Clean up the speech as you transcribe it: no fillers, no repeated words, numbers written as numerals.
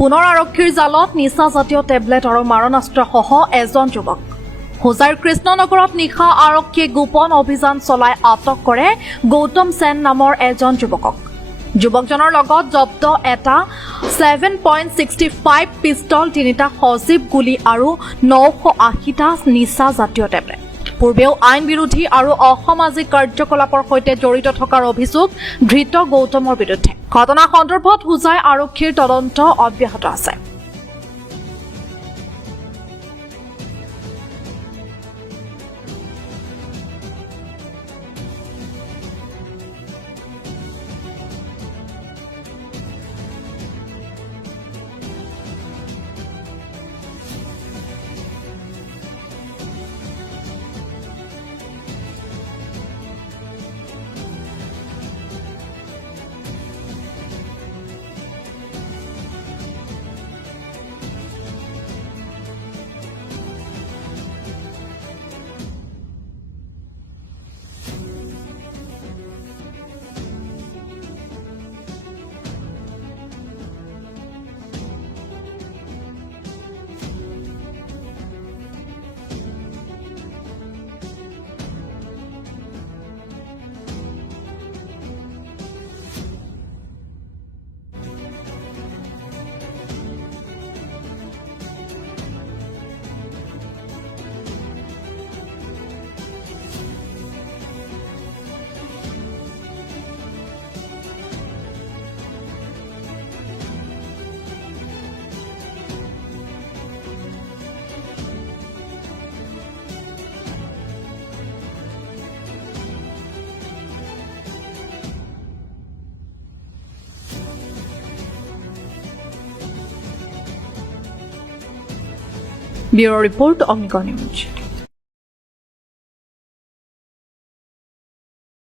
পুনৰ আৰক্ষীৰ জালত নিচাজাতীয় টেবলেট আৰু মাৰণাস্ত্ৰসহ এজন যুৱক। হোজাইৰ কৃষ্ণনগৰত নিশা আৰক্ষীয়ে গোপন অভিযান চলাই আটক কৰে গৌতম সেন নামৰ এজন যুৱকক। যুৱকজনৰ লগত জব্দ এটা 7.65 পিষ্টল, 3টা সজীৱ গুলী আৰু 980টা নিচাজাতীয় টেবলেট। পূৰ্বেও আইন বিৰোধী আৰু অসামাজিক কাৰ্যকলাপৰ সৈতে জড়িত থকাৰ অভিযোগ ধৃত গৌতমৰ বিৰুদ্ধে। ঘটনা সন্দৰ্ভত হোজাই আৰক্ষীৰ তদন্ত অব্যাহত আছে। Bureau report, Agnigarh news.